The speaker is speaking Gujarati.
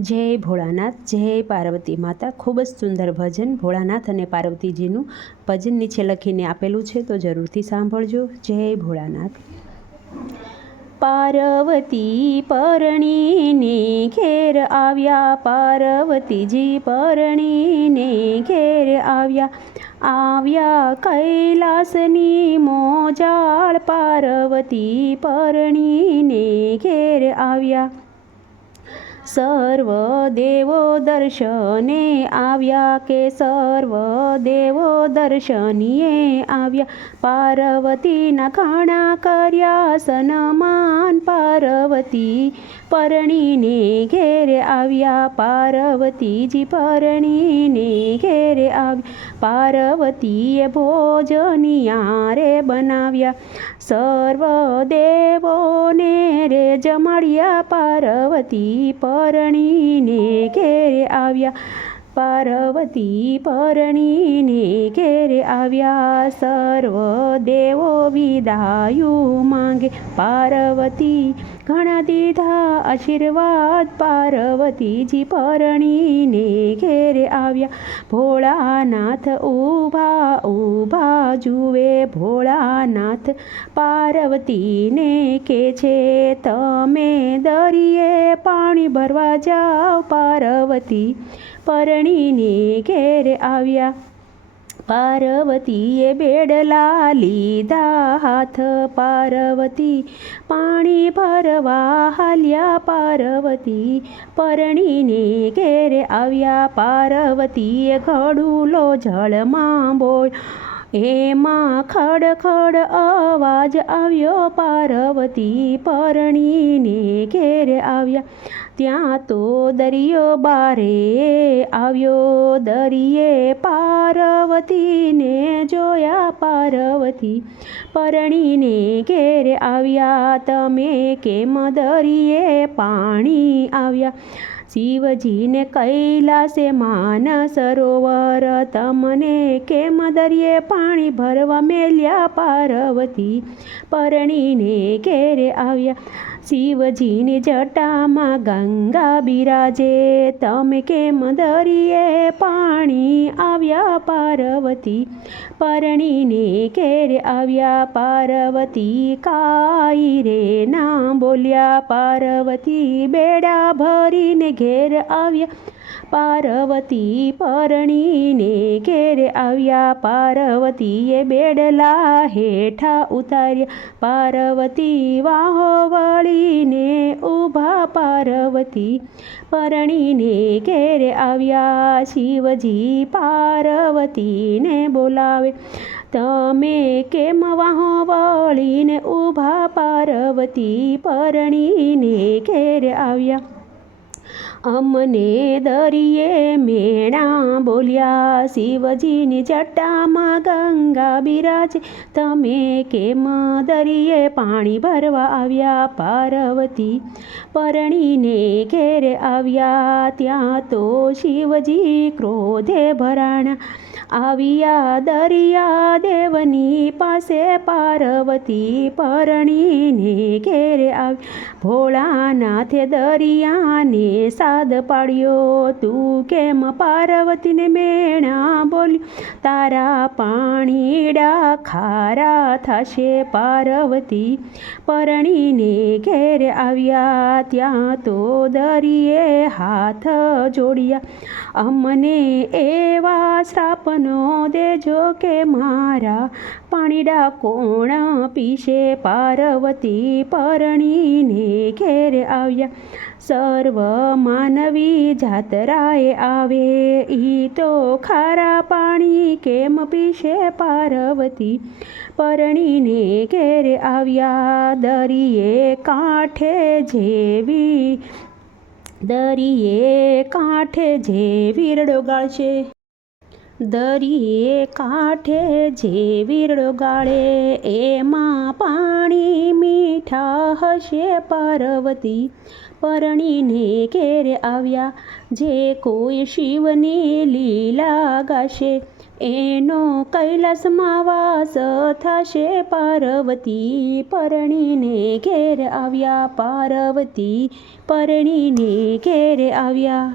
જય ભોળાનાથ, જય પાર્વતી માતા. ખૂબ જ સુંદર ભજન ભોળાનાથ અને પાર્વતીજીનું ભજન નીચે લખીને આપેલું છે, તો જરૂરથી સાંભળજો. જય ભોળાનાથ. પાર્વતી પરણીને ઘેર આવ્યા. પાર્વતીજી પરણીને ઘેર આવ્યા. આવ્યા કૈલાસની મોજાળ. પાર્વતી પરણીને ઘેર આવ્યા. સર્વ દેવો દર્શને આવ્યા કે સર્વ દેવો દર્શનીએ આવ્યા. પાર્વતીના ખાણા કર્યા સનમાન, પાર્વતી પરણીને ઘેરે આવ્યા. પાર્વતીજી પરણીને ઘેરે આવ્યા. પાર્વતીએ ભોજનિયા રે બનાવ્યા. સર્વ દેવોને રે જમાડ્યા પાર્વતી પરણીને ઘેરે આવ્યા. પાર્વતી પરણીને ઘેરે આવ્યા. સર્વ દેવો વિદાયુ માંગે. પાર્વતી ઘણા દીધા આશીર્વાદ પાર્વતીજી પરણીને ઘેરે આવ્યા. ભોળાનાથ ઊભા ઊભા જુએ, ભોળાનાથ પાર્વતીને કે છે, તમે દરિયે પાણી ભરવા જાઓ. પાર્વતી પરણીને ઘેરે આવ્યા. પાર્વતીએ બેડલા લીધા હાથ. પાર્વતી પાણી ભરવા હાલ્યા. પાર્વતી પરણીને ઘેરે આવ્યા. પાર્વતીએ ઘડુલો જળમાં બોલ એમાં ખડ ખડ અવાજ આવ્યો. પાર્વતી પરણીને ઘેરે આવ્યા. ત્યાં તો દરિયો બારે આવ્યો. દરિયે પાર્વતીને જોયા પાર્વતી. પરણીને ઘેરે આવ્યા, તમે કેમ દરિયે પાણી આવ્યા? શિવજીને કૈલાસે માન સરોવર, તમને કેમ દરિયે પાણી ભરવા મેલ્યા પાર્વતી? પરણીને ઘેરે આવ્યા. શિવજીની જટામાં ગંગા બિરાજે. તમે કેમ દરિયે પાણી આવ્યા પાર્વતી? પરણીને કેર આવ્યા પાર્વતી. કાઈ રે ના બોલ્યા પાર્વતી. બેડા ભરીને ઘેર આવ્યા પાર્વતી. પરણીને ઘેરે આવ્યા, પાર્વતીએ બેડલા હેઠા ઉતાર્યા. પાર્વતી વાહો વળીને ઊભા પાર્વતી પરણીને ઘેરે આવ્યા. શિવજી પાર્વતીને બોલાવે, તમે કેમ વાહો વળીને ઊભા પાર્વતી પરણીને ઘેર આવ્યા? અમને દરિયે મેણા બોલ્યા, શિવજીની જટામાં ગંગા બિરાજ. તમે કેમ દરિયે પાણી ભરવા આવ્યા? પાર્વતી પરણીને ઘેર આવ્યા. ત્યાં તો શિવજી ક્રોધે ભરાણા. આવ્યા દરિયા દેવની પાસે પાર્વતી પરણીને ઘેર આવ્યા. ભોળાનાથે દરિયાને સાદ પાડ્યો. તું કેમ પાર્વતીને મેણા બોલ્યું? તારા પાણીડા ખારા થશે પાર્વતી. પરણીને ઘેર આવ્યા. ત્યાં તો દરિયે હાથ જોડ્યા. અમને એવા શ્રાપનો દેજો કે મારા પાણીડા કોણ પીશે? પાર્વતી પરણીને ઘેર આવ્યા. સર્વ માનવી જાતરાએ આવે. ઈ તો ખારા પાણી કેમ પીશે પાર્વતી? પરણીને ઘેરે આવ્યા દરિયે કાંઠે જેવી, દરિયે કાંઠે જે વીરડો ગાળશે. દરિયે કાંઠે જે વીરડો ગાળે, એમાં પાણી મીઠા હશે પાર્વતી. પરણીને ઘેર આવ્યા, જે કોઈ શિવની લીલા ગાશે, એનો કૈલાસમાં વાસ થશે પાર્વતી. પરણીને ઘેર આવ્યા પાર્વતી, પરણીને ઘેર આવ્યા